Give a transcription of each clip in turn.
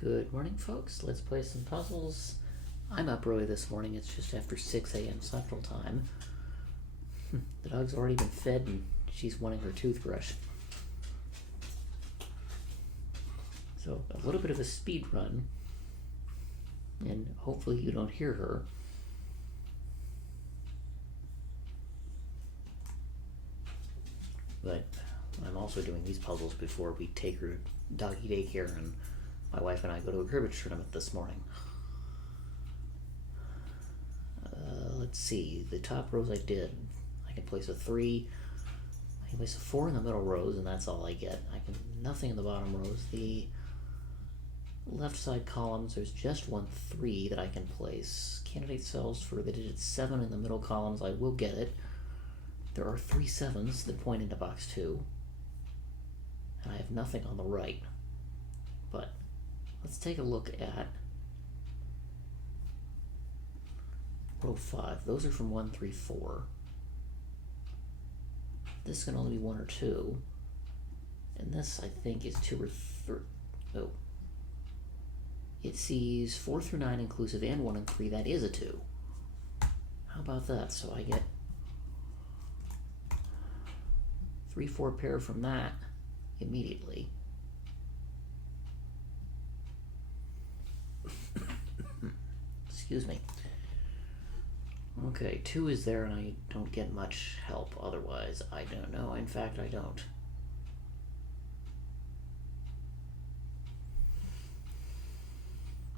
Good morning, folks. Let's play some puzzles. I'm up early this morning. It's just after 6 a.m. Central Time. The dog's already been fed and she's wanting her toothbrush. So a little bit of a speed run, and hopefully you don't hear her. But I'm also doing these puzzles before we take her doggy daycare, and my wife and I go to a cribbage tournament this morning. Let's see, the top rows I did. I can place a 3, I can place a 4 in the middle rows, and that's all I get. I can nothing in the bottom rows. The left side columns, there's just one 3 that I can place. Candidate cells for the digit 7 in the middle columns, I will get it. There are 3 7s that point into box 2, and I have nothing on the right. But let's take a look at row 5. Those are from 1, 3, 4. This can only be 1 or 2. And this, I think, is 2 or 3. Oh. It sees 4 through 9 inclusive and 1 and 3. That is a 2. How about that? So I get 3, 4 pair from that immediately. Excuse me. Okay, 2 is there, and I don't get much help otherwise. I don't know. In fact, I don't.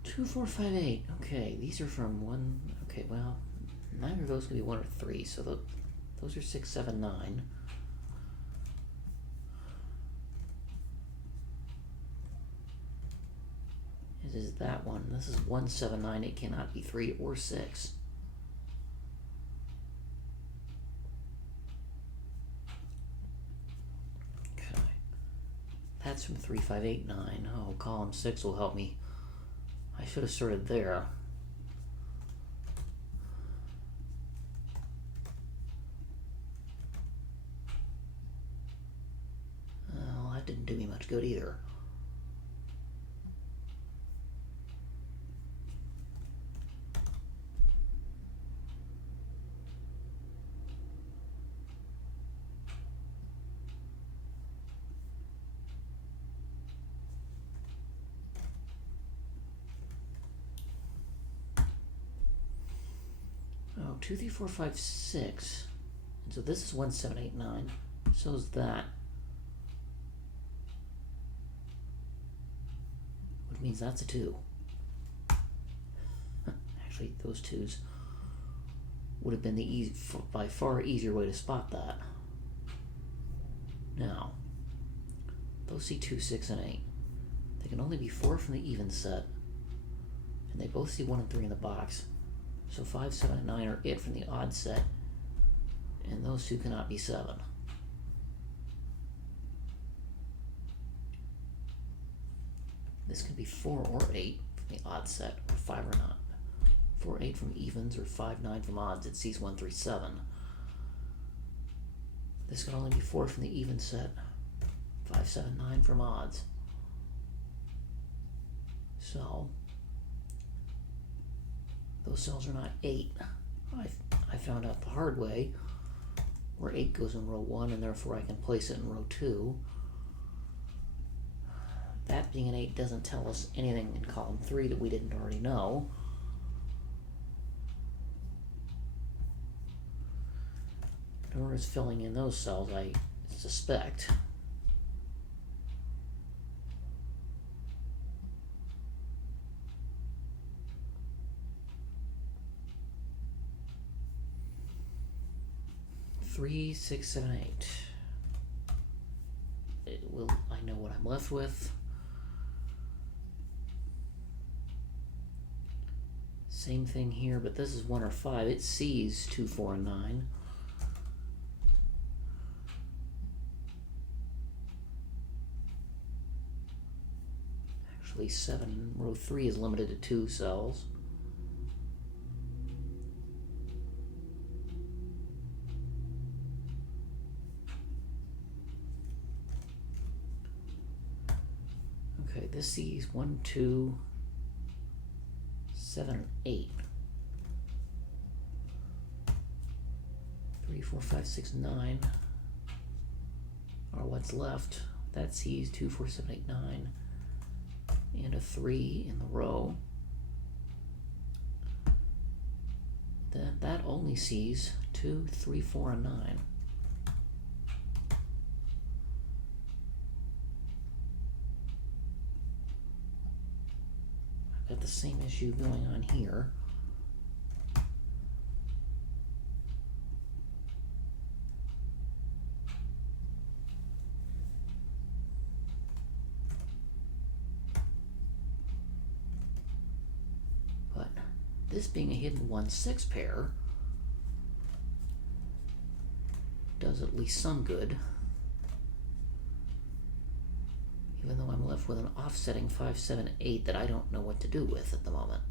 Two, 4, 5, 8. Okay, these are from 1. Okay, well, neither of those can be 1 or 3, so those are 6, 7, 9. It is that one. This is 1, 7, 9. It cannot be 3 or 6. Okay. That's from 3, 5, 8, 9. Oh, column 6 will help me. I should have started there. Well, that didn't do me much good either. Oh, 2, 3, 4, 5, 6. And so this is 1, 7, 8, 9. So is that. Which means that's a 2. Actually, those 2s would have been the by far easier way to spot that. Now, those see 2, 6, and 8. They can only be 4 from the even set, and they both see 1 and 3 in the box. So 5, 7, and 9 are it from the odd set, and those 2 cannot be 7. This can be 4 or 8 from the odd set, or 5 or not. 4, 8 from evens, or 5, 9 from odds. It sees 1, 3, 7. This can only be 4 from the even set, 5, 7, 9 from odds. So those cells are not 8. I found out the hard way where 8 goes in row 1, and therefore I can place it in row 2. That being an 8 doesn't tell us anything in column 3 that we didn't already know. Nor is filling in those cells, I suspect. Three, 6, 7, 8. I know what I'm left with. Same thing here, but this is 1 or 5. It sees 2, 4, and 9. Actually, 7, row 3 is limited to 2 cells. Okay, this sees 1, 2, 7, and 8. 3, 4, 5, 6, 9 are what's left. That sees 2, 4, 7, 8, 9, and a 3 in the row. Then that only sees 2, 3, 4, and 9. I've got the same issue going on here. This being a hidden 1-6 pair does at least some good, even though I'm left with an offsetting 5, 7, 8 that I don't know what to do with at the moment.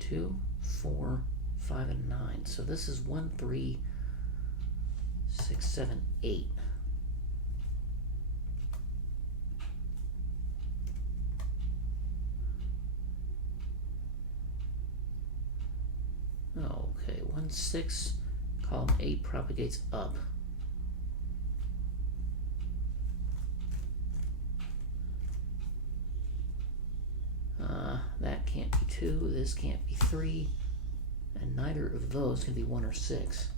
Two, 4, 5, and 9. So this is 1, 3, 6, 7, 8. Okay, 1, 6, column 8 propagates up. That can't be 2, this can't be 3. And neither of those can be 1 or 6.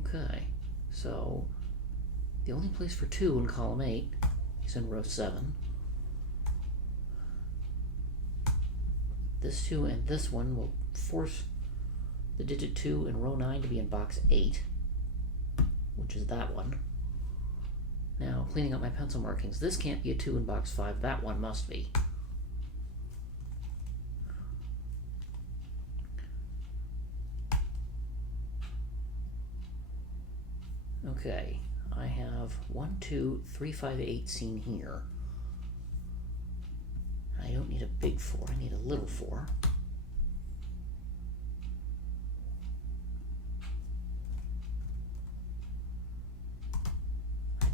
Okay, so the only place for 2 in column 8 is in row 7. This 2 and this one will force the digit 2 in row 9 to be in box 8, which is that one. Now, cleaning up my pencil markings. This can't be a 2 in box 5. That one must be. Okay, I have 1, 2, 3, 5, 8 seen here. I don't need a big 4. I need a little 4.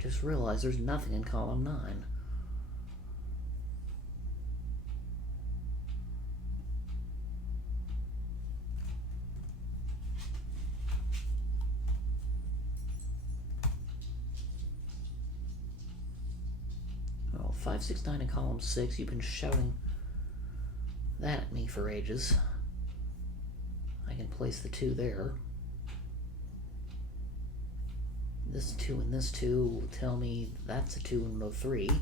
Just realized there's nothing in column 9. Oh, 5, 6, 9 in column 6. You've been shouting that at me for ages. I can place the 2 there. This 2 and this 2 will tell me that's a 2 in row 3. I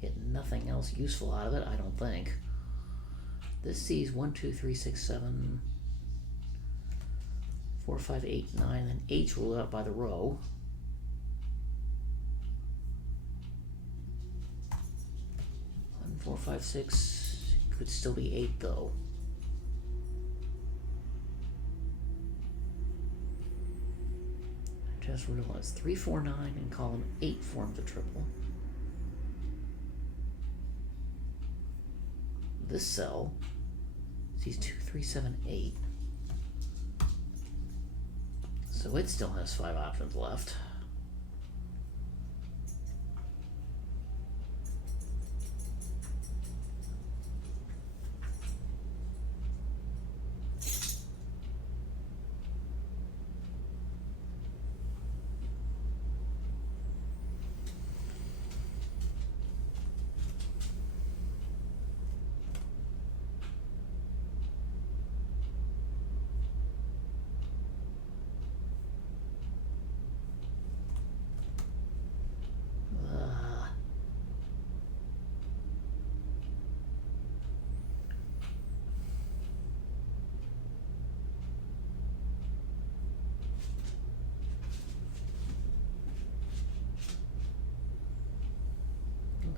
get nothing else useful out of it, I don't think. This sees 1, 2, 3, 6, 7, 4, 5, 8, 9, and 8's ruled out by the row. 1, 4, 5, 6 could still be 8 though. Just realized 3, 4, 9 in column 8 forms a triple. This cell sees 2, 3, 7, 8. So it still has 5 options left.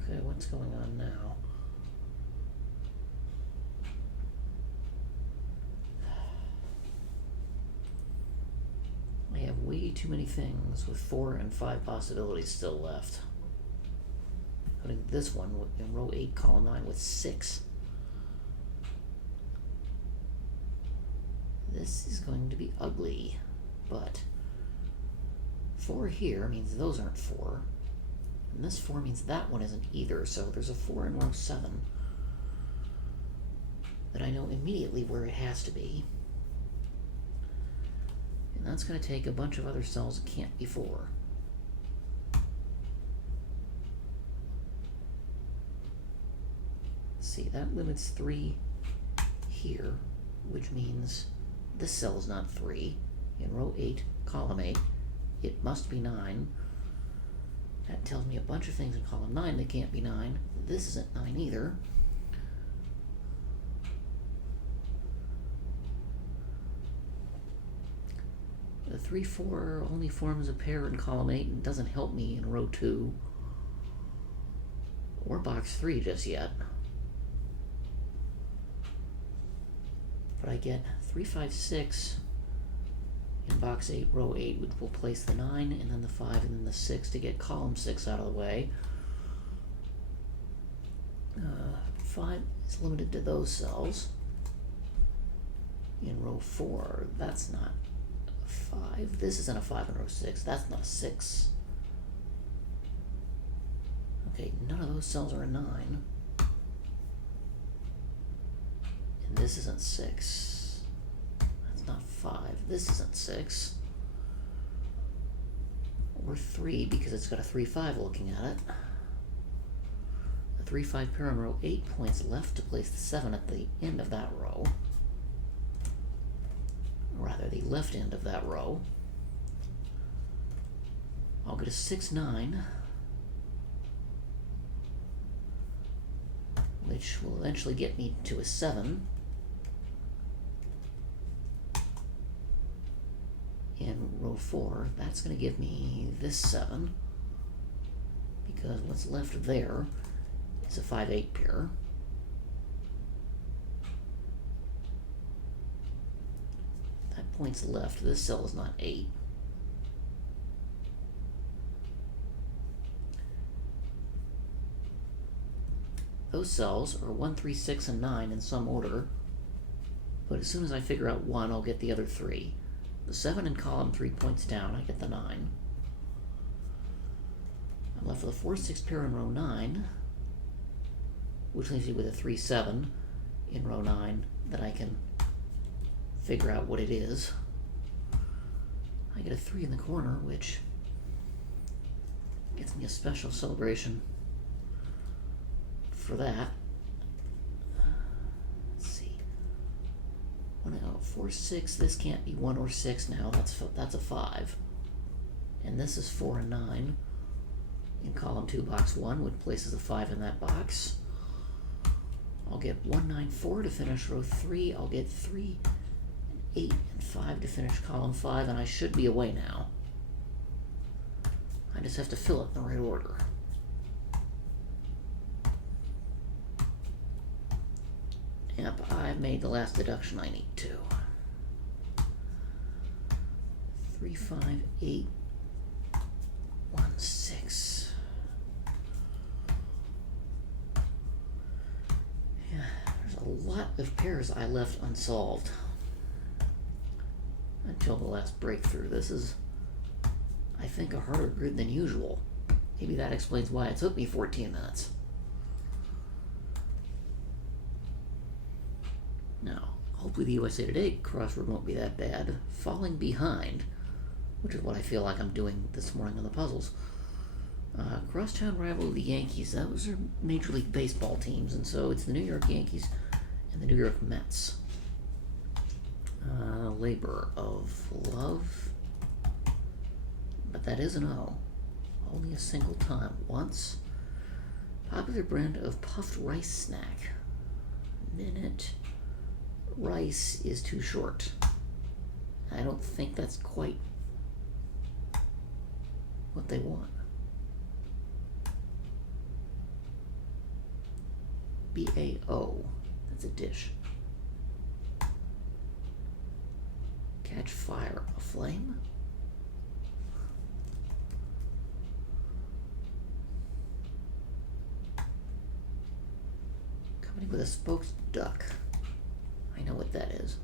Okay, what's going on now? too many things with 4 and 5 possibilities still left. Putting this one in row 8, column 9 with 6. This is going to be ugly, but 4 here means those aren't 4. And this 4 means that one isn't either, so there's a 4 in row 7 that I know immediately where it has to be. And that's going to take a bunch of other cells that can't be 4. See, that limits 3 here, which means this cell is not 3. In row 8, column 8, it must be 9. That tells me a bunch of things in column 9 that can't be 9. This isn't 9 either. The 3, 4 only forms a pair in column 8 and doesn't help me in row 2 or box 3 just yet. But I get 3, 5, 6 in box 8, row 8, which will place the 9, and then the 5, and then the 6 to get column 6 out of the way. 5 is limited to those cells. In row 4, that's not a 5. This isn't a 5 in row 6. That's not a 6. Okay, none of those cells are a 9. And this isn't 6. That's not 5. This isn't 6. Or 3, because it's got a 3, 5 looking at it. The 3, 5 pair in row 8 points left to place the 7 at the end of that row. Or rather, the left end of that row. I'll get a 6, 9. Which will eventually get me to a 7. In row 4, that's going to give me this 7, because what's left there is a 5, 8 pair. That point's left. This cell is not 8. Those cells are 1, 3, 6, and 9 in some order, but as soon as I figure out 1, I'll get the other 3. The 7 in column 3 points down, I get the 9. I'm left with a 4, 6 pair in row 9, which leaves me with a 3, 7 in row 9 that I can figure out what it is. I get a 3 in the corner, which gets me a special celebration for that. Let's see. 4, 6, this can't be 1 or 6 now, that's a 5. And this is 4 and 9 in column 2, box 1, which places a 5 in that box. I'll get 1, 9, 4 to finish row 3. I'll get 3, and 8, and 5 to finish column 5, and I should be away now. I just have to fill it in the right order. Yep, I've made the last deduction I need to. 3, 5, 8, 1, 6. Yeah, there's a lot of pairs I left unsolved until the last breakthrough. This is, I think, a harder grid than usual. Maybe that explains why it took me 14 minutes. Now, hopefully the USA Today crossword won't be that bad. Falling behind, which is what I feel like I'm doing this morning on the puzzles. Crosstown rival of the Yankees. Those are Major League Baseball teams, and so it's the New York Yankees and the New York Mets. Labor of love. But that is an O. Only a single time. Once. Popular brand of puffed rice snack. Minute. Rice is too short. I don't think that's quite what they want. B-A-O. That's a dish. Catch fire. A flame? Company with a spoked duck. I know what that is.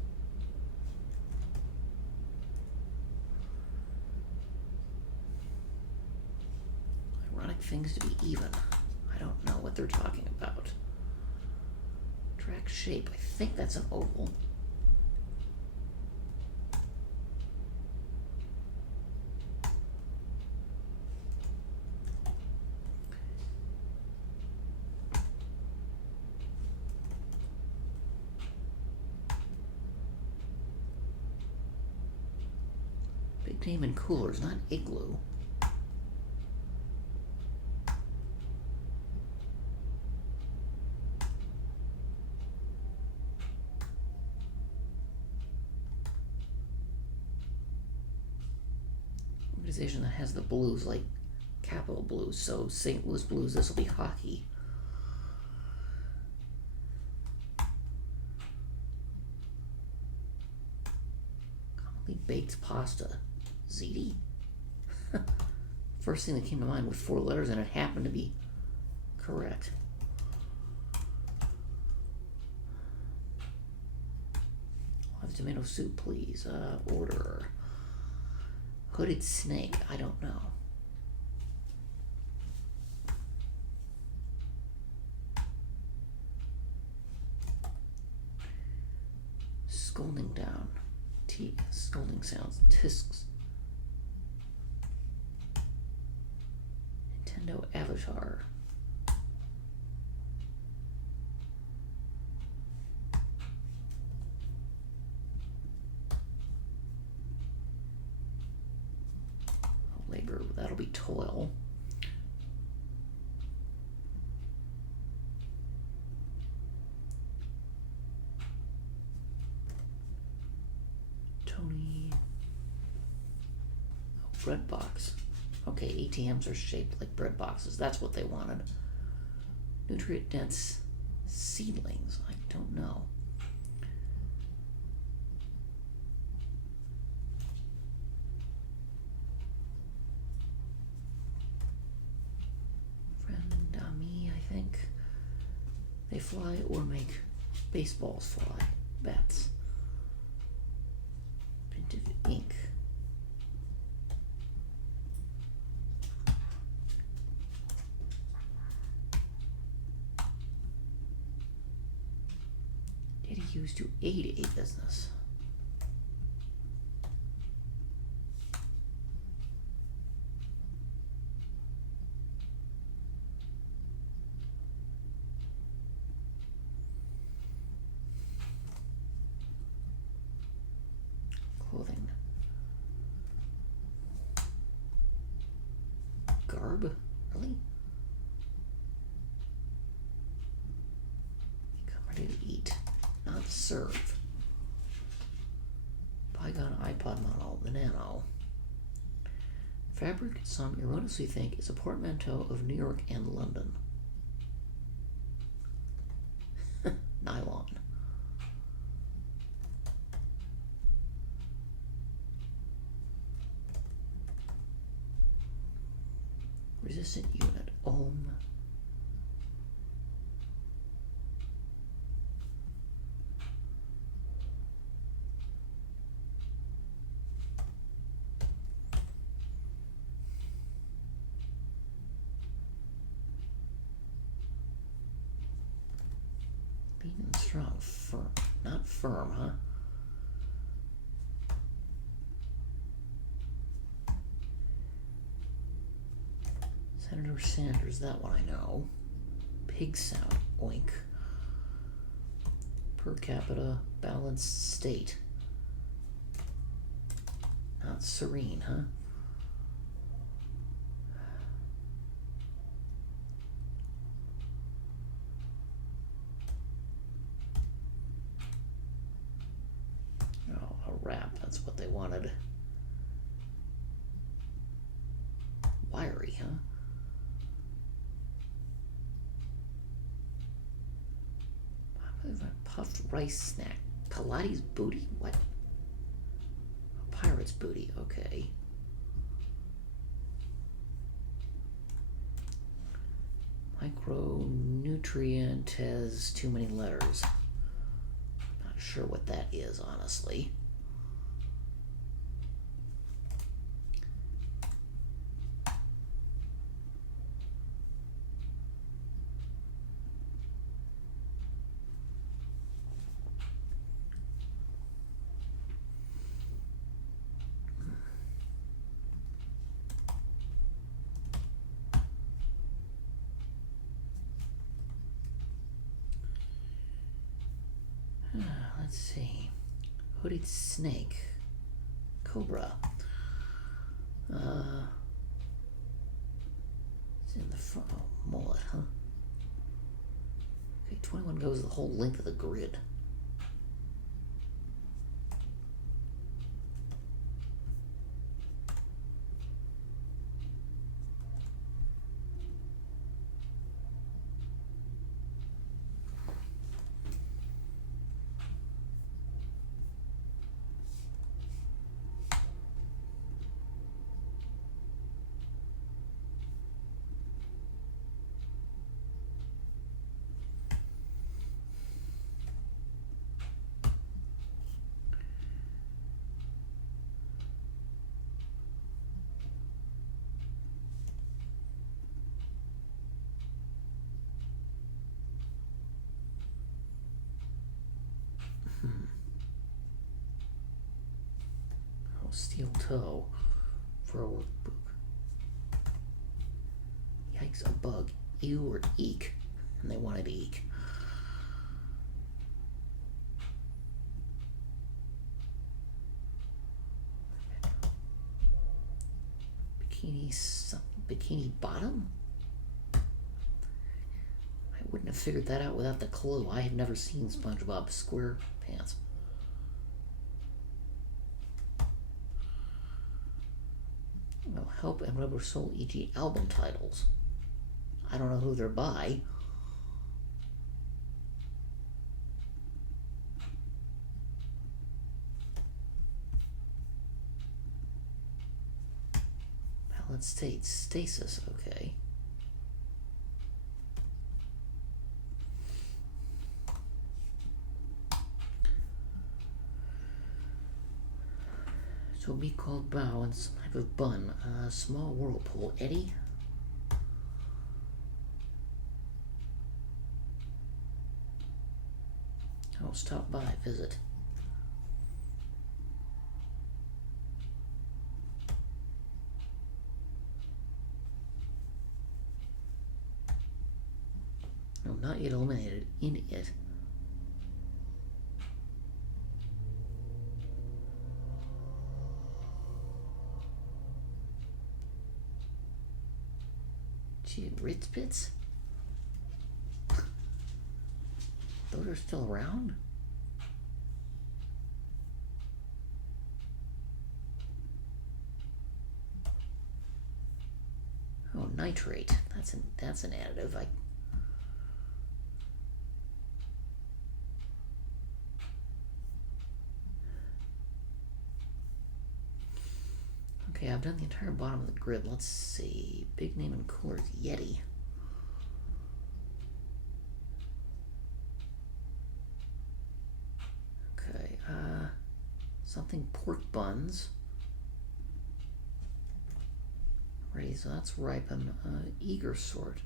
Ironic things to be even. I don't know what they're talking about. Track shape. I think that's an oval. Big name in coolers, not igloo. Organization that has the blues, like Capital Blues. So St. Louis Blues, this will be hockey. Commonly baked pasta. Ziti? First thing that came to mind with 4 letters, and it happened to be correct. I'll have tomato soup, please. Order. Hooded snake. I don't know. Scolding down. Scolding sounds. Tisks. Nintendo Avatar. Labor, that'll be toil. Tony. Oh, bread box. Okay, ATMs are shaped like bread boxes. That's what they wanted. Nutrient dense seedlings. I don't know. I think they fly or make baseballs fly. Bats. Pint of ink. Data used to aid a business. Clothing. Garb? Really? Come ready to eat, not serve. Bygone iPod model, the Nano. Fabric some erroneously think is a portmanteau of New York and London. Nylon. Resistant unit, ohm. Lean and strong, firm, not firm, huh? Senator Sanders, that one I know. Pig sound, oink. Per capita, balanced state. Not serene, huh? Oh, a wrap, that's what they wanted. Wiry, huh? Puffed rice snack. Pilates booty? What? A pirate's booty. Okay. Micro Macronutrient has too many letters. Not sure what that is, honestly. Let's see. Hooded snake. Cobra. It's in the front. Oh, mullet, huh? Okay, 21 goes the whole length of the grid. Steel toe for a workbook. Yikes, a bug. Ew or eek. And they wanted eek. Bikini bottom? I wouldn't have figured that out without the clue. I have never seen SpongeBob SquarePants. Well, help and Rubber Soul, e.g. album titles. I don't know who they're by. Valid state, stasis, okay. So be called bow and some type of bun. Small whirlpool. Eddy? Oh, stop by, visit. No, not yet eliminated. In it. Gee, Ritz Bits? Those are still around? Oh, nitrate. That's an additive. Okay, I've done the entire bottom of the grid. Let's see. Big name and coolers. Yeti. Okay, something pork buns. Ready, so that's ripen. Eager sort.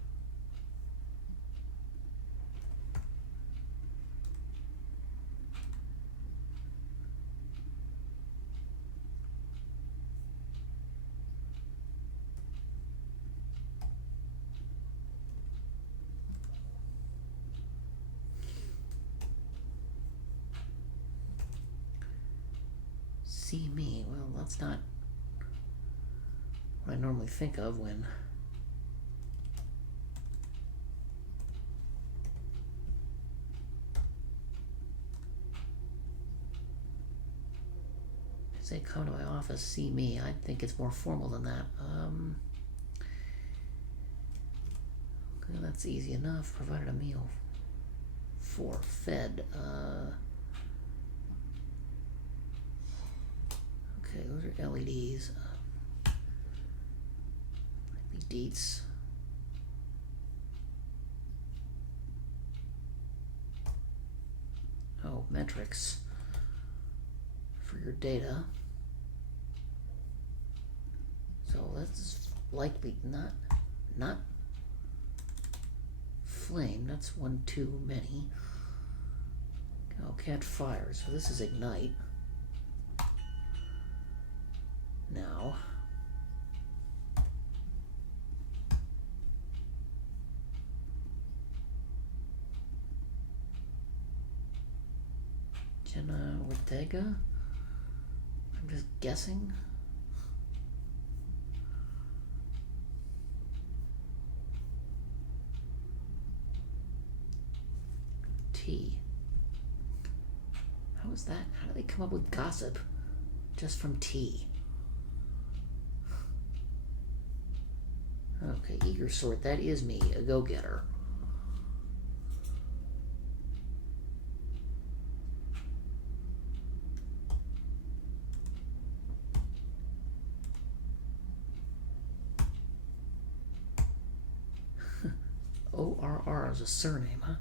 See me. Well, that's not what I normally think of when I say come to my office, see me. I think it's more formal than that. Okay, that's easy enough. Provided a meal for fed. Okay, those are LEDs. Deets. metrics for your data. So that's likely not flame. That's one too many. Oh, catch fire. So this is ignite. Now, Jenna Ortega? I'm just guessing. T. How is that? How do they come up with gossip just from tea? Okay, eager sort. That is me, a go-getter. ORR is a surname, huh?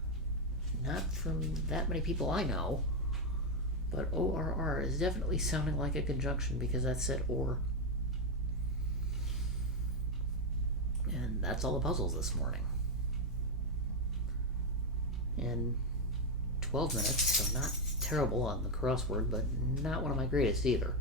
Not from that many people I know. But ORR is definitely sounding like a conjunction because that said or. And that's all the puzzles this morning. In 12 minutes, so not terrible on the crossword, but not one of my greatest either.